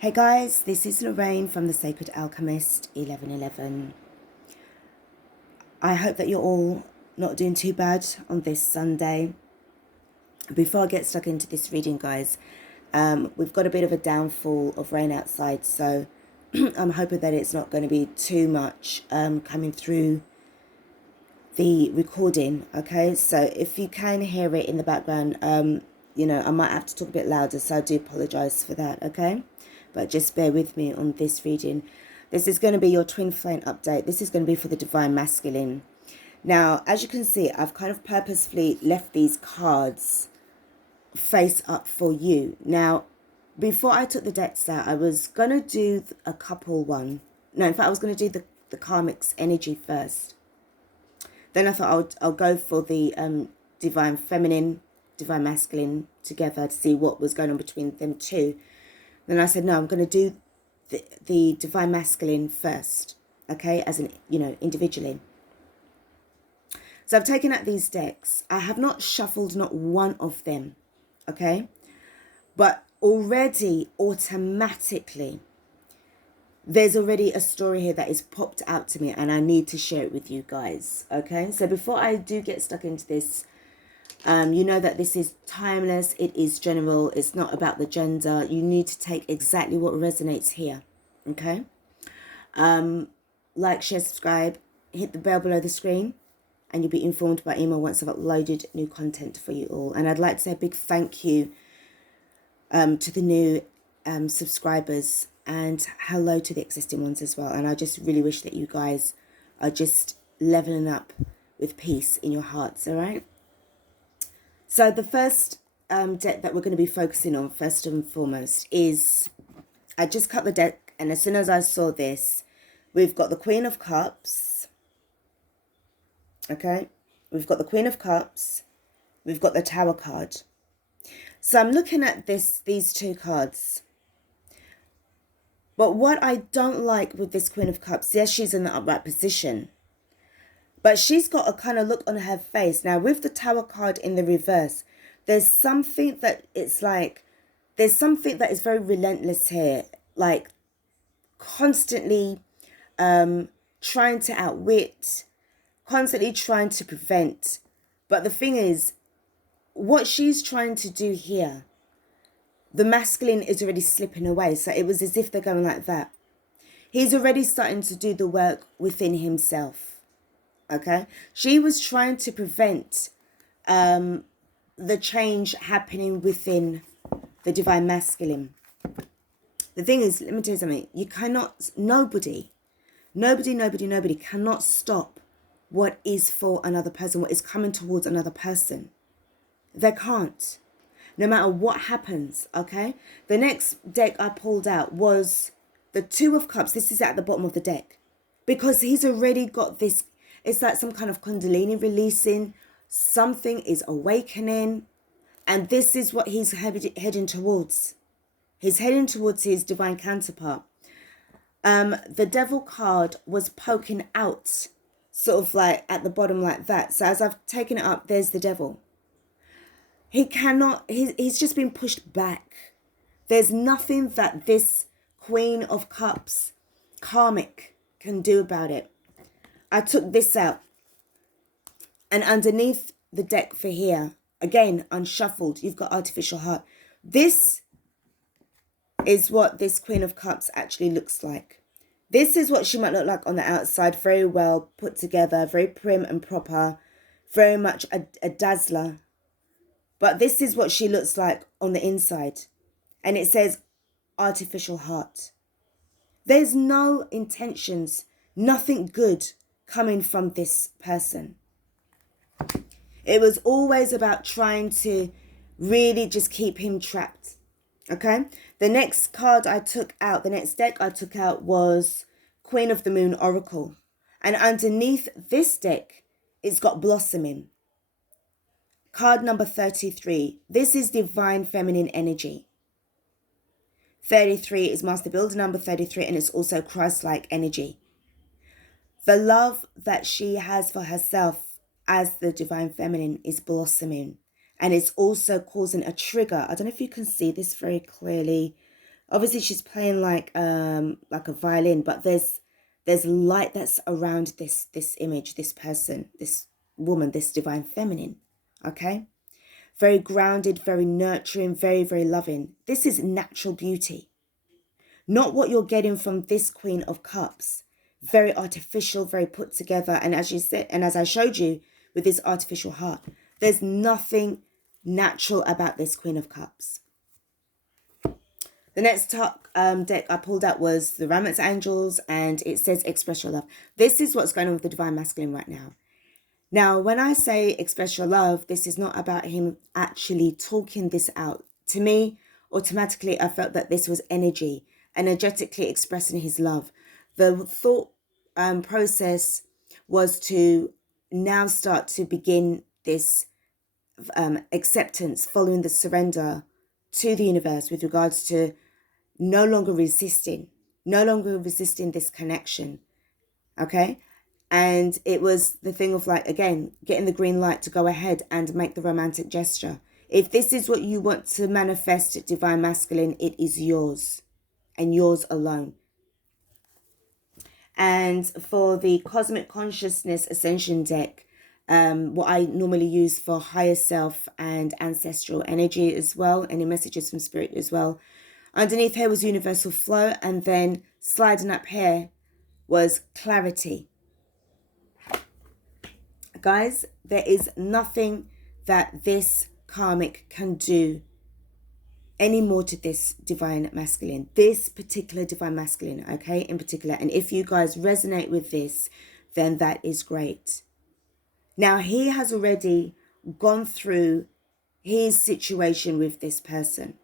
Hey guys, this is Lorraine from the Sacred Alchemist 1111. I hope that you're all not doing too bad on this Sunday. Before I get stuck into this reading, guys, we've got a bit of a downfall of rain outside, so I'm hoping that it's not going to be too much coming through the recording. Okay, so if you can hear it in the background, I might have to talk a bit louder, so I do apologize for that. Okay, but just bear with me on this reading. This is going to be your twin flame update. This is going to be for the divine masculine. Now, as you can see, I've kind of purposefully left these cards face up for you. Now, before I took the decks out, I was going to do a couple one. No, in fact, I was going to do the Karmic's energy first. Then I thought I'll go for the divine feminine, divine masculine together to see what was going on between them two. Then I said, no, I'm going to do the divine masculine first, okay, as an, individually. So I've taken out these decks. I have not shuffled not one of them, okay? But already, automatically, there's already a story here that is popped out to me and I need to share it with you guys, okay? So before I do get stuck into this, you know that this is timeless, it is general, it's not about the gender. You need to take exactly what resonates here, okay? Like, share, subscribe, hit the bell below the screen, and you'll be informed by email once I've uploaded new content for you all. And I'd like to say a big thank you to the new subscribers, and hello to the existing ones as well. And I just really wish that you guys are just leveling up with peace in your hearts, all right? So the first deck that we're going to be focusing on, first and foremost, is, I just cut the deck, and as soon as I saw this, we've got the Queen of Cups, okay? We've got the Queen of Cups, we've got the Tower card. So I'm looking at these two cards. But what I don't like with this Queen of Cups, yes, she's in the upright position, but she's got a kind of look on her face. Now, with the Tower card in the reverse, there's something that it's like, there's something that is very relentless here, like constantly trying to outwit, constantly trying to prevent. But the thing is, what she's trying to do here, the masculine is already slipping away. So it was as if they're going like that. He's already starting to do the work within himself. Okay? She was trying to prevent the change happening within the divine masculine. The thing is, let me tell you something. You cannot, nobody cannot stop what is for another person, what is coming towards another person. They can't. No matter what happens, okay? The next deck I pulled out was the Two of Cups. This is at the bottom of the deck. Because he's already got this, it's like some kind of kundalini releasing. Something is awakening. And this is what he's heading towards. He's heading towards his divine counterpart. The Devil card was poking out, sort of like at the bottom like that. So as I've taken it up, there's the Devil. He cannot, he's just been pushed back. There's nothing that this Queen of Cups, Karmic, can do about it. I took this out. And underneath the deck for here, again, unshuffled, you've got Artificial Heart. This is what this Queen of Cups actually looks like. This is what she might look like on the outside. Very well put together, very prim and proper, very much a dazzler. But this is what she looks like on the inside. And it says Artificial Heart. There's no intentions, nothing good coming from this person. It was always about trying to really just keep him trapped. Okay? The next card I took out, the next deck I took out was Queen of the Moon Oracle. And underneath this deck, it's got Blossoming. Card number 33. This is divine feminine energy. 33 is Master Builder number 33, and it's also Christ-like energy. The love that she has for herself as the divine feminine is blossoming, and it's also causing a trigger. I don't know if you can see this very clearly. Obviously, she's playing like a violin, but there's light that's around this image, this person, this woman, this divine feminine. Okay, very grounded, very nurturing, very, very loving. This is natural beauty, not what you're getting from this Queen of Cups. Very artificial, very put together, and as you said, and as I showed you with this artificial heart, there's nothing natural about this Queen of Cups. The next deck I pulled out was the Romance Angels, and it says express your love. This is what's going on with the Divine Masculine right now. Now, when I say express your love, this is not about him actually talking this out. To me, automatically, I felt that this was energetically expressing his love. The thought process was to now start to begin this acceptance, following the surrender to the universe with regards to no longer resisting this connection. Okay. And it was the thing of like, again, getting the green light to go ahead and make the romantic gesture. If this is what you want to manifest, Divine Masculine, it is yours and yours alone. And for the Cosmic Consciousness Ascension deck, what I normally use for higher self and ancestral energy as well, any messages from spirit as well. Underneath here was universal flow, and then sliding up here was clarity. Guys, there is nothing that this karmic can do anymore to this divine masculine, this particular divine masculine, okay, in particular. And if you guys resonate with this, then that is great. Now, he has already gone through his situation with this person.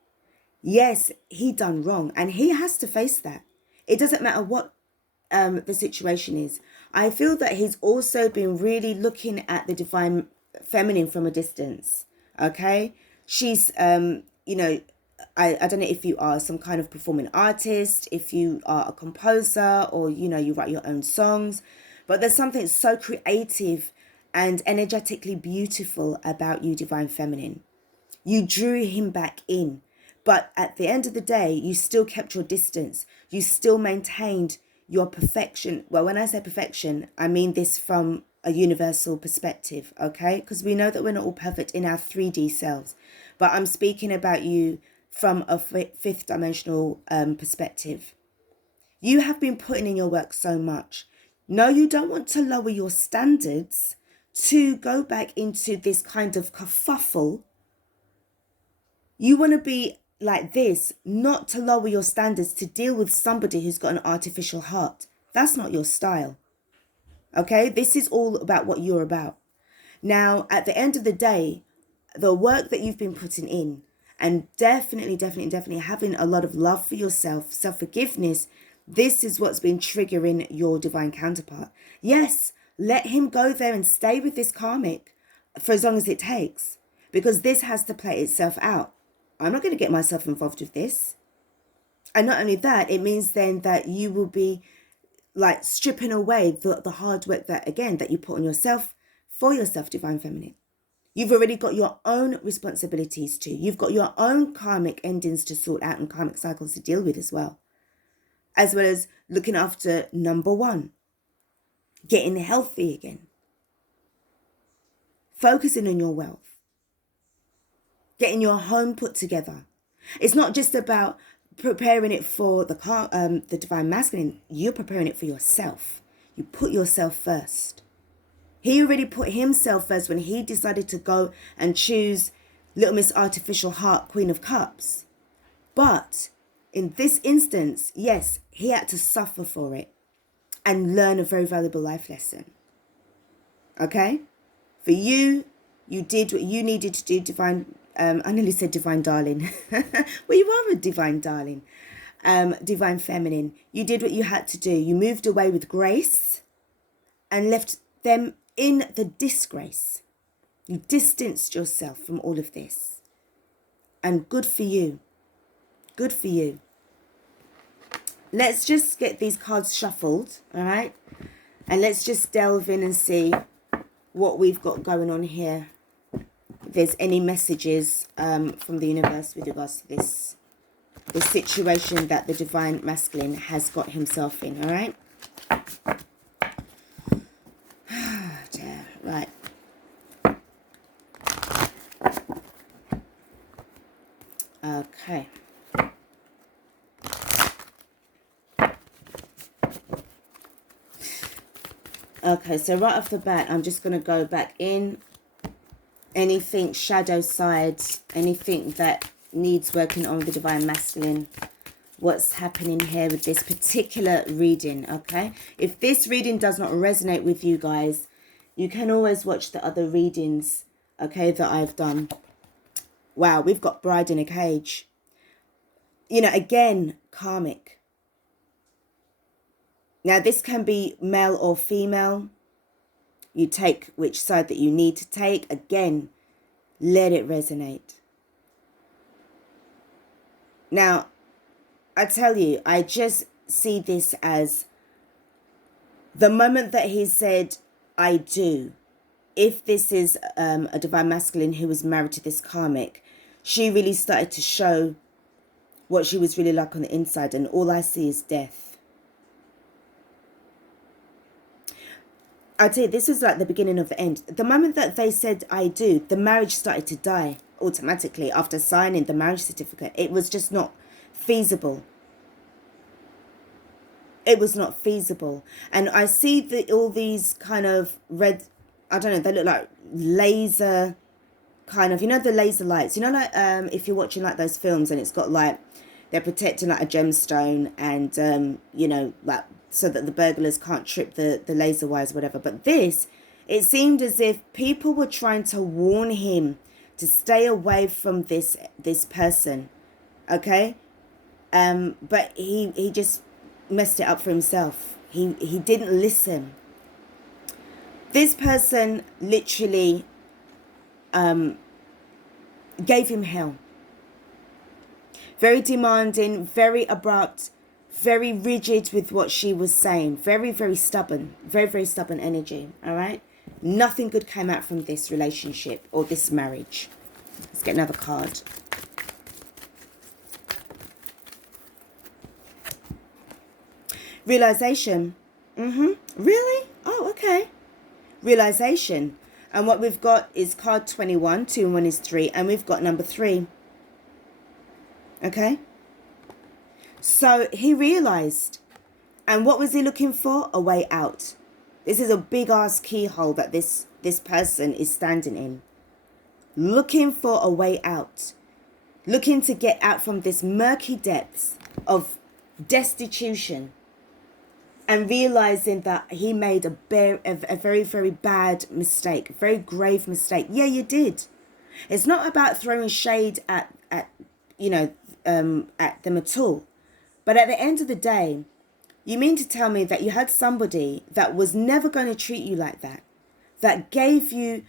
Yes, he done wrong, and he has to face that. It doesn't matter what the situation is. I feel that he's also been really looking at the divine feminine from a distance. Okay, she's you know, I don't know if you are some kind of performing artist, if you are a composer, or you know, you write your own songs, but there's something so creative and energetically beautiful about you, divine feminine. You drew him back in, but at the end of the day, you still kept your distance. You still maintained your perfection. Well, when I say perfection, I mean this from a universal perspective, okay? Because we know that we're not all perfect in our 3D selves, but I'm speaking about you from a fifth dimensional perspective. You have been putting in your work so much. No, you don't want to lower your standards to go back into this kind of kerfuffle. You want to be like this, not to lower your standards to deal with somebody who's got an artificial heart. That's not your style. Okay, this is all about what you're about. Now, at the end of the day, the work that you've been putting in, and definitely having a lot of love for yourself, self-forgiveness, this is what's been triggering your divine counterpart. Yes, let him go there and stay with this karmic for as long as it takes, because this has to play itself out. I'm not going to get myself involved with this. And not only that, it means then that you will be like stripping away the hard work that, again, that you put on yourself, for yourself, divine feminine. You've already got your own responsibilities too. You've got your own karmic endings to sort out and karmic cycles to deal with as well. As well as looking after number one, getting healthy again, focusing on your wealth, getting your home put together. It's not just about preparing it for the divine masculine. You're preparing it for yourself. You put yourself first. He already put himself first when he decided to go and choose Little Miss Artificial Heart, Queen of Cups. But in this instance, yes, he had to suffer for it and learn a very valuable life lesson. Okay? For you, you did what you needed to do, divine. I nearly said divine darling. Well, you are a divine darling. Divine feminine. You did what you had to do. You moved away with grace and left them in the disgrace. You distanced yourself from all of this. And good for you. Good for you. Let's just get these cards shuffled, all right? And let's just delve in and see what we've got going on here. If there's any messages from the universe with regards to this the situation that the divine masculine has got himself in, all right? Right. Okay. Okay, so right off the bat, I'm just going to go back in. Anything shadow side, anything that needs working on with the divine masculine. What's happening here with this particular reading, okay? If this reading does not resonate with you guys, you can always watch the other readings, okay, that I've done. Wow, we've got Bride in a Cage. You know, again, karmic. Now, this can be male or female. You take which side that you need to take. Again, let it resonate. Now, I tell you, I just see this as the moment that he said, I do. If this is a divine masculine who was married to this karmic, she really started to show what she was really like on the inside. And all I see is death. I tell you, this was like the beginning of the end. The moment that they said, I do, the marriage started to die automatically after signing the marriage certificate. It was just not feasible. It was not feasible. And I see all these kind of red, I don't know, they look like laser kind of, you know, the laser lights. You know, like if you're watching like those films and it's got like, they're protecting like a gemstone and, you know, like, so that the burglars can't trip the laser wires or whatever. But this, it seemed as if people were trying to warn him to stay away from this person, okay? But he just messed it up for himself. He didn't listen. This person literally gave him hell. Very demanding, very abrupt, very rigid with what she was saying. Very, very stubborn. Very, very stubborn energy. All right? Nothing good came out from this relationship or this marriage. Let's get another card. Realization. Really? Oh, okay. Realization. And what we've got is card 21. 2 and 1 is 3. And we've got number 3. Okay? So he realized. And what was he looking for? A way out. This is a big ass keyhole that this person is standing in. Looking for a way out. Looking to get out from this murky depths of destitution. And realizing that he made a very, very bad mistake. A very grave mistake. Yeah, you did. It's not about throwing shade at you know, at them at all. But at the end of the day, you mean to tell me that you had somebody that was never going to treat you like that, that gave you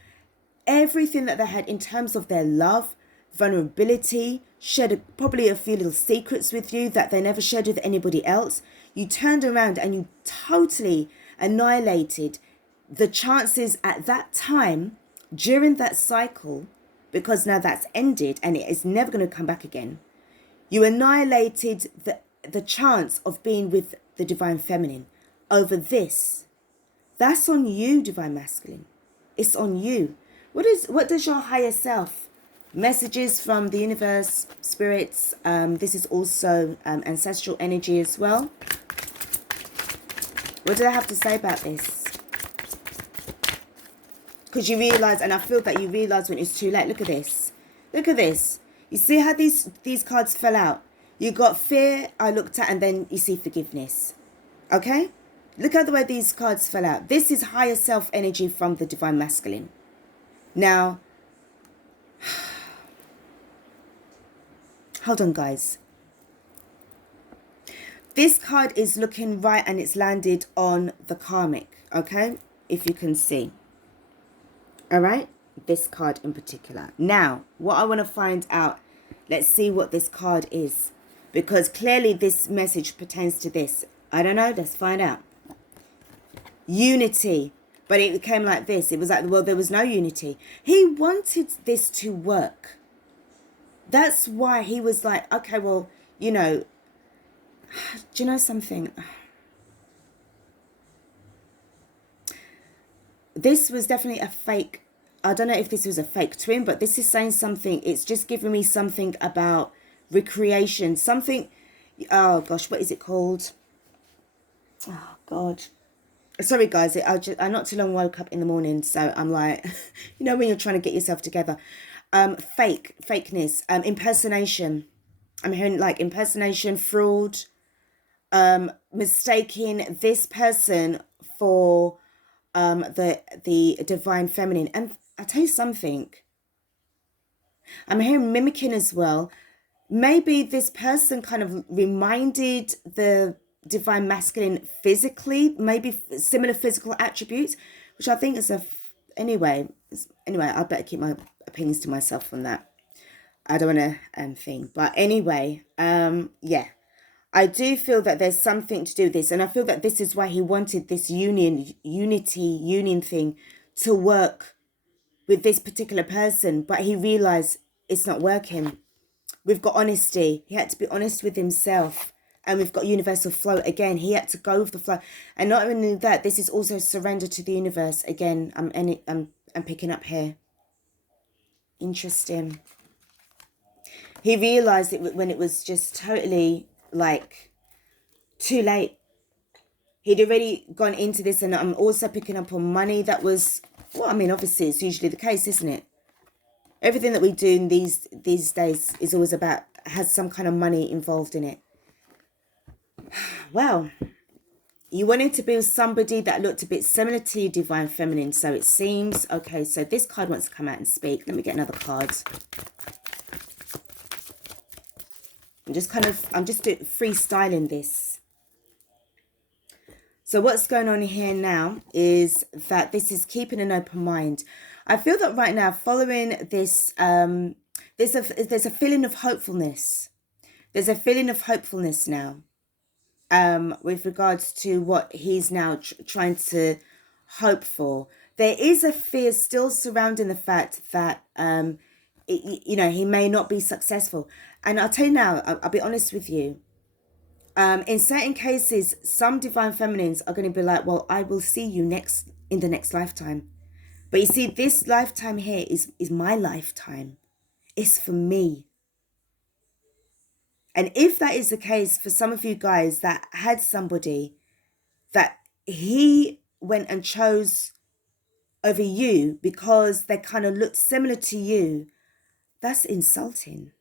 everything that they had in terms of their love, vulnerability, shared probably a few little secrets with you that they never shared with anybody else. You turned around and you totally annihilated the chances at that time during that cycle, because now that's ended and it is never going to come back again. You annihilated the chance of being with the divine feminine over this. That's on you, divine masculine. It's on you. What does your higher self? Messages from the universe, spirits. This is also ancestral energy as well. What do I have to say about this? Because you realize, and I feel that you realize when it's too late. Look at this. Look at this. You see how these cards fell out? You got fear, I looked at, and then you see forgiveness. Okay? Look at the way these cards fell out. This is higher self energy from the divine masculine. Now, hold on, guys. This card is looking right and it's landed on the karmic, okay? If you can see. All right? This card in particular. Now, what I want to find out, let's see what this card is. Because clearly this message pertains to this. I don't know, let's find out. Unity. But it came like this. It was like, well, there was no unity. He wanted this to work. That's why he was like, okay, well, you know, do you know something? This was definitely a fake. I don't know if this was a fake twin, but this is saying something. It's just giving me something about recreation. Something, oh gosh, what is it called? Oh God. Sorry guys, I not too long woke up in the morning, so I'm like, you know when you're trying to get yourself together. Fakeness, impersonation. I'm hearing like impersonation, fraud, mistaking this person for the divine feminine. And I'll tell you something, I'm hearing mimicking as well. Maybe this person kind of reminded the divine masculine physically, maybe similar physical attributes, which I think is anyway, I better keep my opinions to myself on that. I don't want to think, but anyway, yeah, I do feel that there's something to do with this, and I feel that this is why he wanted this union thing to work with this particular person, but he realized it's not working. We've got honesty. He had to be honest with himself. And we've got universal flow again. He had to go with the flow. And not only that, this is also surrender to the universe. Again, I'm picking up here. Interesting. He realized it when it was just totally like too late. He'd already gone into this, and I'm also picking up on money that was, well, I mean, obviously it's usually the case, isn't it? Everything that we do in these days is always about, has some kind of money involved in it. Well, you wanted to be with somebody that looked a bit similar to you, divine feminine, so it seems. Okay, so this card wants to come out and speak. Let me get another card. I'm just freestyling this. So what's going on here now is that this is keeping an open mind. I feel that right now, following this, there's a feeling of hopefulness. There's a feeling of hopefulness now, with regards to what he's now trying to hope for. There is a fear still surrounding the fact that, he may not be successful. And I'll tell you now, I'll be honest with you. In certain cases, some divine feminines are going to be like, well, I will see you in the next lifetime. But you see, this lifetime here is my lifetime. It's for me. And if that is the case for some of you guys that had somebody that he went and chose over you because they kind of looked similar to you, that's insulting.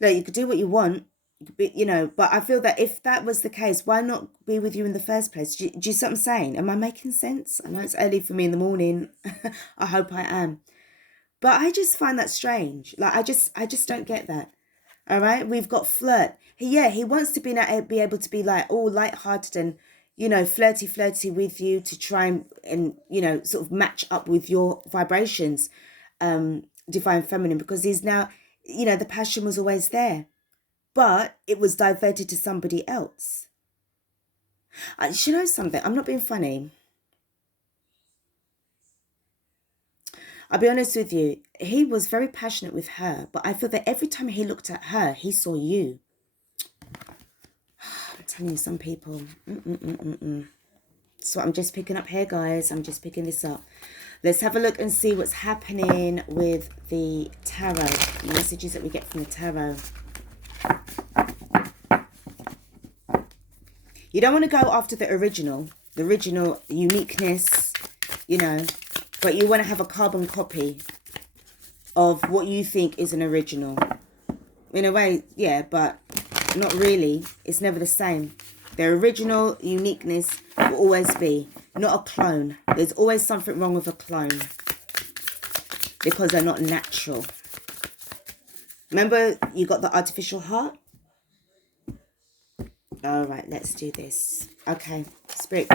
Look, you could do what you want, but I feel that if that was the case, why not be with you in the first place? Do you see what I'm saying? Am I making sense? I know it's early for me in the morning. I hope I am. But I just find that strange. Like, I just don't get that. All right, we've got flirt. He wants to be able to be like all lighthearted and, flirty with you to try and sort of match up with your vibrations, divine feminine, because he's now, the passion was always there, but it was diverted to somebody else. You know something? I'm not being funny. I'll be honest with you, he was very passionate with her, but I feel that every time he looked at her, he saw you. I'm telling you, some people. So I'm just picking up here, guys. I'm just picking this up. Let's have a look and see what's happening with the tarot. The messages that we get from the tarot. You don't want to go after the original uniqueness, but you want to have a carbon copy of what you think is an original. In a way, yeah, but not really. It's never the same. The original uniqueness will always be, not a clone. There's always something wrong with a clone because they're not natural. Remember, you got the artificial heart? All right, let's do this. Okay, Spirit,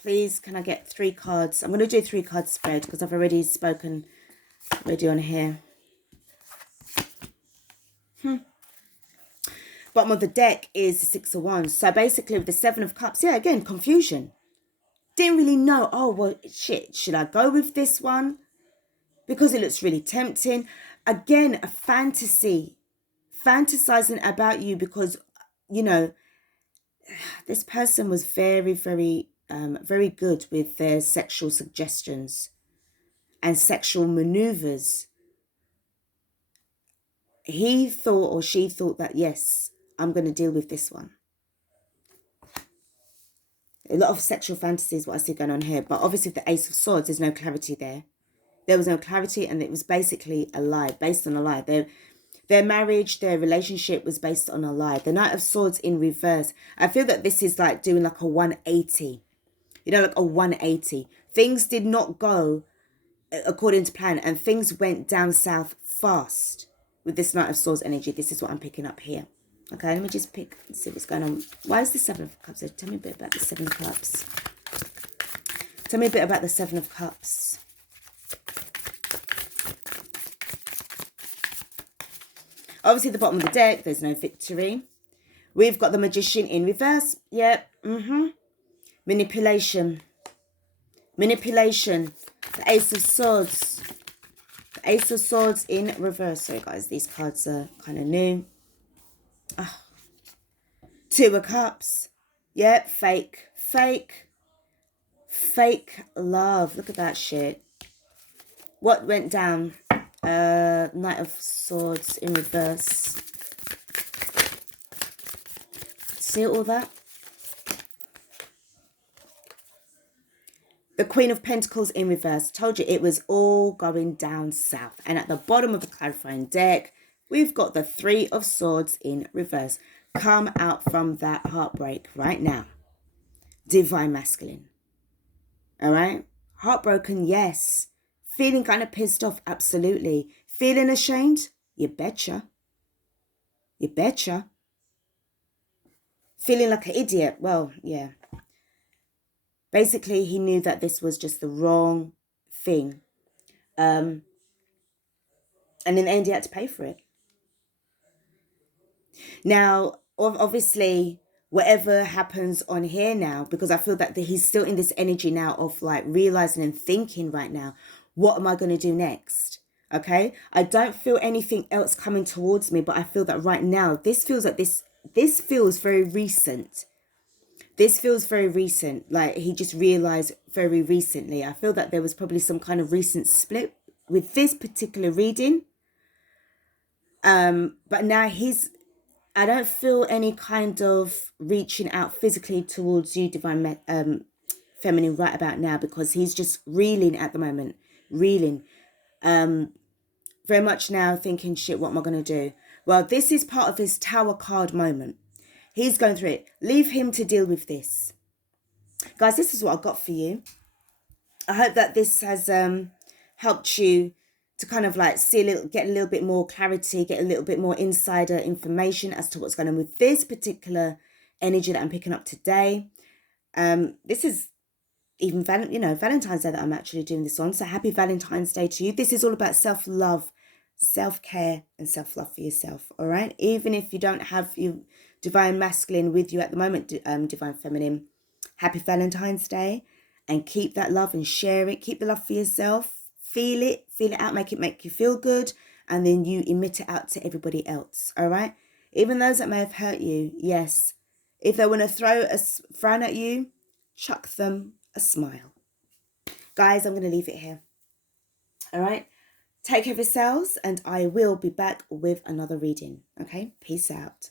please, can I get 3 cards? I'm going to do a 3-card spread because I've already spoken on here. Bottom of the deck is the 6 of Wands. So basically with the 7 of Cups, yeah, again, confusion. Didn't really know, oh, well, shit, should I go with this one? Because it looks really tempting. Again, a fantasy fantasizing about you because, you know, this person was very, very, very good with their sexual suggestions and sexual maneuvers. He thought or she thought that, yes, I'm going to deal with this one. A lot of sexual fantasies, what I see going on here. But obviously, with the Ace of Swords, there's no clarity there. There was no clarity, and it was basically a lie, based on a lie. Their marriage, their relationship was based on a lie. The Knight of Swords in reverse. I feel that this is like doing like a 180. You know, like a 180. Things did not go according to plan, and things went down south fast with this Knight of Swords energy. This is what I'm picking up here. Okay, let me just pick and see what's going on. Why is the Seven of Cups? So tell me a bit about the Seven of Cups. Tell me a bit about the Seven of Cups. Obviously, the bottom of the deck, there's no victory. We've got the Magician in reverse. Yep. Manipulation. Manipulation. The Ace of Swords. The Ace of Swords in reverse. Sorry, guys, these cards are kind of new. Oh. Two of Cups. Yep, fake. Fake. Fake love. Look at that shit. What went down? Knight of Swords in reverse. See all that? The Queen of Pentacles in reverse. Told you it was all going down south. And at the bottom of the clarifying deck, we've got the Three of Swords in reverse. Come out from that heartbreak right now. Divine Masculine. All right? Heartbroken, yes. Feeling kind of pissed off, absolutely. Feeling ashamed? You betcha. You betcha. Feeling like an idiot? Well, yeah. Basically, he knew that this was just the wrong thing. And in the end, he had to pay for it. Now, obviously, whatever happens on here now, because I feel that he's still in this energy now of like realizing and thinking right now, what am I going to do next? Okay, I don't feel anything else coming towards me, but I feel that right now, this feels like this feels very recent. This feels very recent, like he just realized very recently. I feel that there was probably some kind of recent split with this particular reading. But now I don't feel any kind of reaching out physically towards you, Divine Feminine, right about now, because he's just reeling at the moment. Reeling. Very much now thinking, shit, what am I going to do? Well, this is part of his Tower card moment. He's going through it. Leave him to deal with this. Guys, this is what I got for you. I hope that this has helped you to kind of like get a little bit more clarity, get a little bit more insider information as to what's going on with this particular energy that I'm picking up today. This is even Valentine's Day that I'm actually doing this on. So happy Valentine's Day to you. This is all about self-love, self-care, and self-love for yourself. All right. Even if you don't have your Divine Masculine with you at the moment, Divine Feminine, happy Valentine's Day, and keep that love and share it. Keep the love for yourself. Feel it out, make you feel good, and then you emit it out to everybody else. All right. Even those that may have hurt you, yes. If they want to throw a frown at you, chuck them a smile. Guys, I'm going to leave it here. All right. Take care of yourselves, and I will be back with another reading. Okay. Peace out.